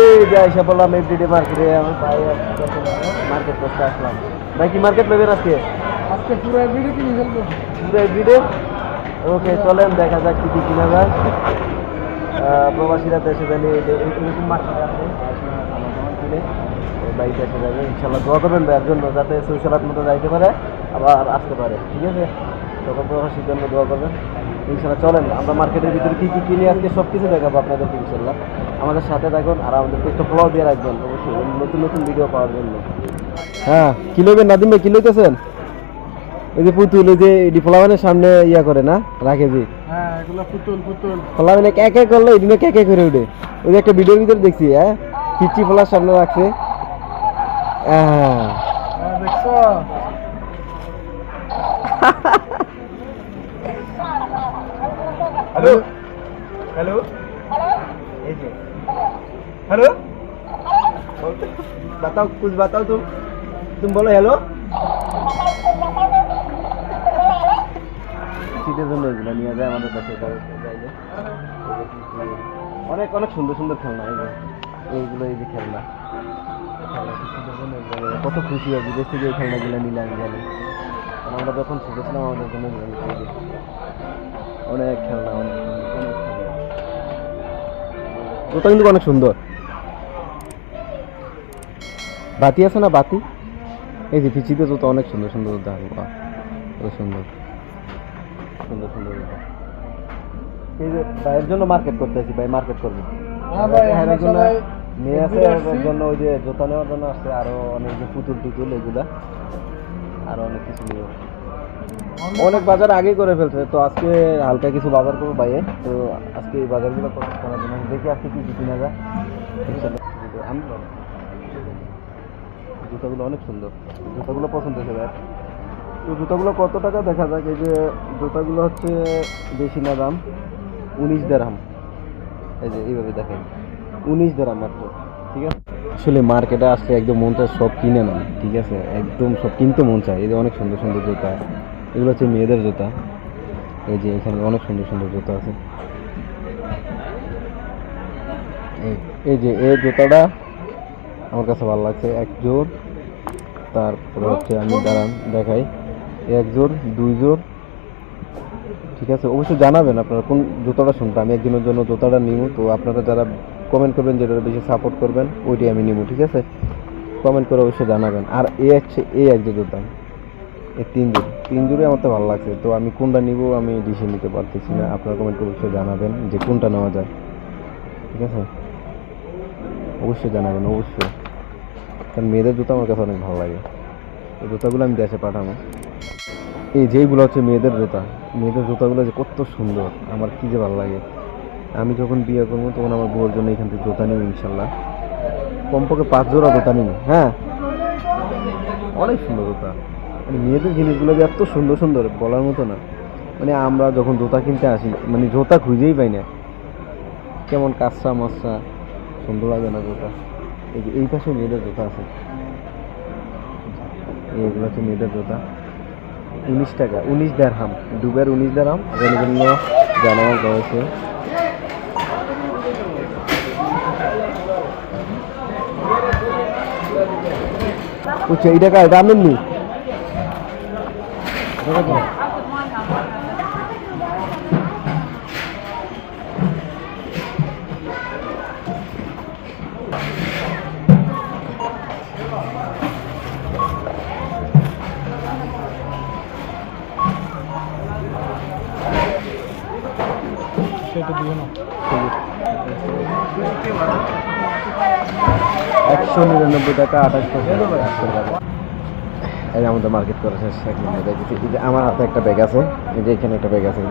এই যে আইসা বললাম এভরিডে মার্কেটে আমি ভাই মার্কেট করতে আসলাম। ভাই কি মার্কেট নেবেন আজকে? আজকে পুরো এভরিডে কিনে ফেলবো। পুরো এভরিডে? ওকে, চলেন দেখা যাক কি কি কিনা যায়। প্রবাসীরা দেশে গেলে এরকম মার্কেট আছে, সামান কিনে বাড়িতে এসে যাবে। ইনশাল্লাহ দোয়া করবেন ভাইয়ের জন্য, যাতে সৈশালাত মতো যাইতে পারে আবার আসতে পারে, ঠিক আছে? তখন প্রবাসীর জন্য দোয়া করবেন। ইনশাল্লাহ চলেন আমরা মার্কেটের ভিতরে কী কী কিনে আজকে সব কিছু দেখাবো আপনাদেরকে ইনশাল্লাহ। আমাদের সাথে থাকুন আর আমাদেরকে একটা ফলো দিয়ে রাখবেন অবশ্যই নতুন নতুন ভিডিও পাওয়ার জন্য। হ্যাঁ, কি লইবেন নাদিম ভাই, কি লইতেছেন? এই যে পুতুল, এই যে ডিপ্লোমানের সামনে ইয়া করে না রাখে যে, হ্যাঁ এগুলো পুতুল পুতুল ফলা মানে কে কে করলো এদিনে কে কে করে উঠে। ওই যে একটা ভিডিওর ভিতরে দেখছি, হ্যাঁ পিচ্ছি ফলার সামনে রাখছে। হ্যাঁ দেখছো? हेलो हेलो हेलो बताओ, कुछ बताओ, तुम बोलो हेलो। শীতের জন্য এগুলো নিয়ে যায় আমাদের কাছে, অনেক অনেক সুন্দর সুন্দর খেলনা। এইগুলো এই যে খেলনা শীতের জন্য কত খুশি হয় বিদেশ থেকে এই খেলনাগুলো নিলে। আমি জানি আমরা যখন ছোট ছিলাম আমাদের জন্য অনেক খেলনা, অনেক অনেক খেলনা। ওটা কিন্তু অনেক সুন্দর। বাতি আছে না, বাতি এই যে পিচিতে জুতো অনেক সুন্দর সুন্দর জুতো, সুন্দর সুন্দর সুন্দর জুতো। এই যে ভাইয়ের জন্য মার্কেট করতে আসি, ভাই মার্কেট করবো নিয়ে আসে ওর জন্য, ওই যে জুতা নেওয়ার জন্য আসছে। আরো অনেক যে পুতুল টুতুল এগুলা, আরো অনেক কিছু নিয়ে অনেক বাজার আগেই করে ফেলছে। তো আজকে হালকা কিছু বাজার করবো বাইরে, তো আজকে এই বাজারগুলো করার জন্য দেখি আজকে কি কি কিনা যায়। জুতাগুলো অনেক সুন্দর, জুতাগুলো পছন্দ হয়েছে ভাই। তো জুতাগুলো কত টাকা দেখা যাক। এই যে জুতাগুলো হচ্ছে বেশি না দাম, 19 দিরহাম। এই যে এইভাবে দেখেন 19 দিরহাম মাত্র, ঠিক আছে? আসলে মার্কেটে আসলে একদম মন চায় সব কিনে নেন, ঠিক আছে? একদম সব কিনতে মন চায়। এই যে অনেক সুন্দর সুন্দর জুতা, এগুলো হচ্ছে মেয়েদের জুতা। এই যে এখানে অনেক সুন্দর সুন্দর জুতা আছে। এই যে এই জুতাটা আমার কাছে ভালো লাগছে, এক জোর। তারপরে হচ্ছে আমি দাঁড়ান দেখাই, এক জোর, 2 জোর, ঠিক আছে? অবশ্যই জানাবেন আপনারা কোন জুতাটা শুনবেন। আমি একজনের জন্য জুতাটা নিব, তো আপনারা যারা কমেন্ট করবেন যেটা বেশি সাপোর্ট করবেন ওইটাই আমি নিব, ঠিক আছে? কমেন্ট করে অবশ্যই জানাবেন। আর এই এক যে জুতা, এই 3 জোড়ে আমার তো ভালো লাগছে। তো আমি কোনটা নিব আমি ডিসিশন নিতে পারতেছি না। আপনারা কমেন্ট করে অবশ্যই জানাবেন যে কোনটা নেওয়া যায়, ঠিক আছে? অবশ্যই জানাবেন অবশ্যই, কারণ মেয়েদের জুতো আমার কাছে অনেক ভালো লাগে। এই জুতাগুলো আমি দেশে পাঠাবো। এই যেইগুলো হচ্ছে মেয়েদের জুতা, মেয়েদের জুতাগুলো যে কত সুন্দর, আমার কি যে ভালো লাগে। আমি যখন বিয়ে করবো তখন আমার বউয়ের জন্য এখান থেকে জুতা নিব ইনশাল্লাহ, কমপক্ষে 5 জোড়া জুতা নিব। হ্যাঁ, অনেক সুন্দর জুতা। মানে মেয়েদের জিনিসগুলো যে এত সুন্দর সুন্দর বলার মতো না। মানে আমরা যখন জুতা কিনতে আসি, মানে জুতা খুঁজেই পাই না, কেমন কাঁচা মাছা সুন্দর লাগে না জুতা। এই যে এই পাশে মেয়েদের জুতা আছে, এইগুলো হচ্ছে মেয়েদের জুতা। 19 টাকা, 19 দিরহাম, দুবের 19 দিরহাম। এর জন্য জানানো হয়েছে। বুঝছে এই টাকা এটা আনেন নি? সেটা দিও না। 199 টাকা 28 পয়সা। এই আমাদের মার্কেট করা শেষ। আমার হাতে একটা ব্যাগ আছে, এই যে এখানে একটা ব্যাগ আছে।